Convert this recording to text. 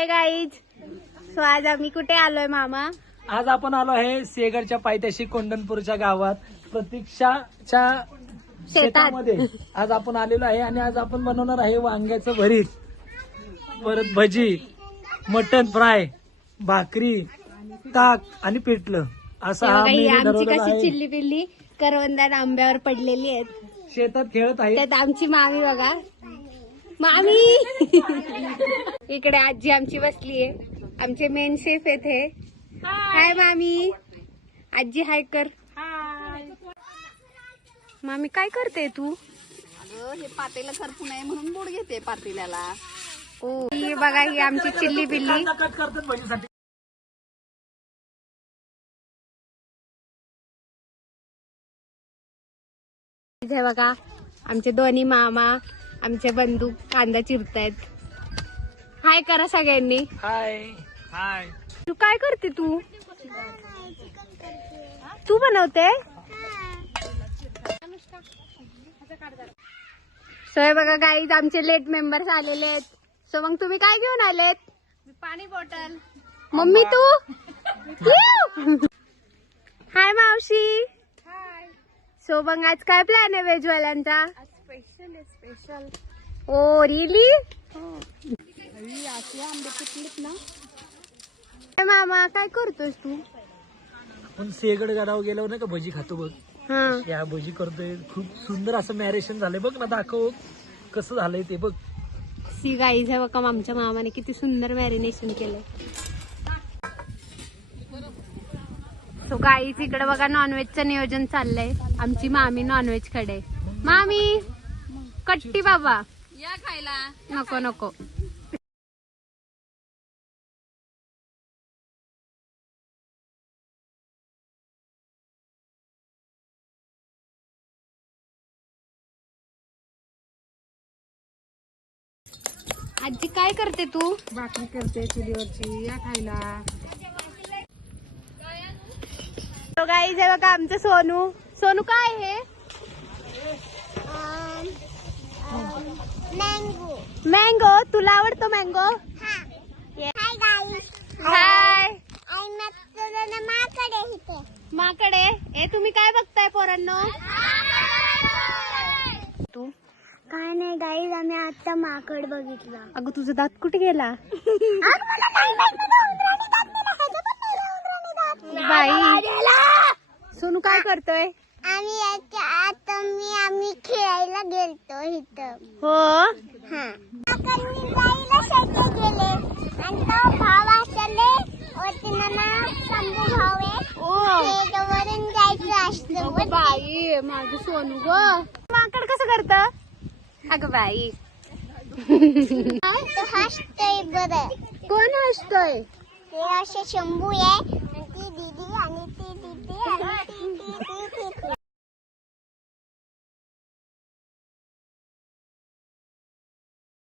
Hi guys. So आज आम्ही कुठे आलोय मामा? आज आपण आलो आहे सेगडच्या पायथ्याशी कोंडणपूरच्या गावात प्रतीक्षाच्या शेतामध्ये आज आपण आलेलो आहे आणि आज आपण बनवणार आहे वांग्याचं भरीत, परत भजी, मटन फ्राय, भाकरी, ताक आणि पिठलं असं हा मेनू आमची ठरवलेला कशी आहे. चिल्ली पिल्ली करवंदात आंब्यावर पडलेली आहेत. शेतात खेळत आहे. त्यात आमची मामी बघा, मामी इकडे आजी आमची बसलीये. आमचे मेन शेफ आहेत हे. हाय मामी. आजी हाय कर. मामी काय करते तू? हे पातेला खरपू नये म्हणून बोट घेते पातेल्याला. ओ ही बघा, ही आमची चिल्ली पिल्ली. कट करतात भजीसाठी. इथे बघा आमचे दोन्ही मामा, आमचे बंधू कांदा चिरतायत. हाय करा सगळ्यांनी. हाय हाय. तू काय करते? तू बनवते? सोय बघा गाईज, आमचे लेट मेंबर्स आलेले आहेत. सो मग तुम्ही काय घेऊन आलेत? पाणी बॉटल. मम्मी तू? हाय मावशी. सो मग आज काय प्लॅन आहे वेजवाल्यांचा? स्पेशल ओ रिली? मामा काय करतोस तू? आपण सेगड गडावर गेलो ना का भजी खातो बघ. हा या भजी करतोय. खूप सुंदर असं मॅरेशन झालंय बघ ना. दाखव कसं झालंय ते बघ. सी गाईज, हे बघा आमच्या मामाने किती सुंदर मॅरिनेशन केलंय. सो गाईज इकडे बघा नॉनव्हेजचं नियोजन चाललंय. आमची मामी नॉनव्हेज कडे. मामी कट्टी बाबा. या खायला. नको नको. आजी काय करते तू? भाकरी करते चुलीवरची. या खायला. तो गाईज आहे बघा आमचं सोनू. सोनू काय हे? मँगो. मँगो तुला आवडतो मँगो? Hi guys. हाय. माकडे. ए तुम्ही काय बघताय पोरांनो? तू काय नाही गाईज, आम्ही आता माकड बघितला. अगं तुझा दात कुठे गेला? बाई सोनू काय करतोय? आम्ही खेळायला गेलतो इथं. हो गाईला शेतात गेले आणि तो भाव असले शंभू भाव आहे. वरून जायचं असतं. बाई माझं सोनू ग. माकड कसं करत? अगं बाई तो हसतोय बरं. कोण हसतोय? ते असे शंभू आहे आणि ती दीदी आणि ती दीदी आणि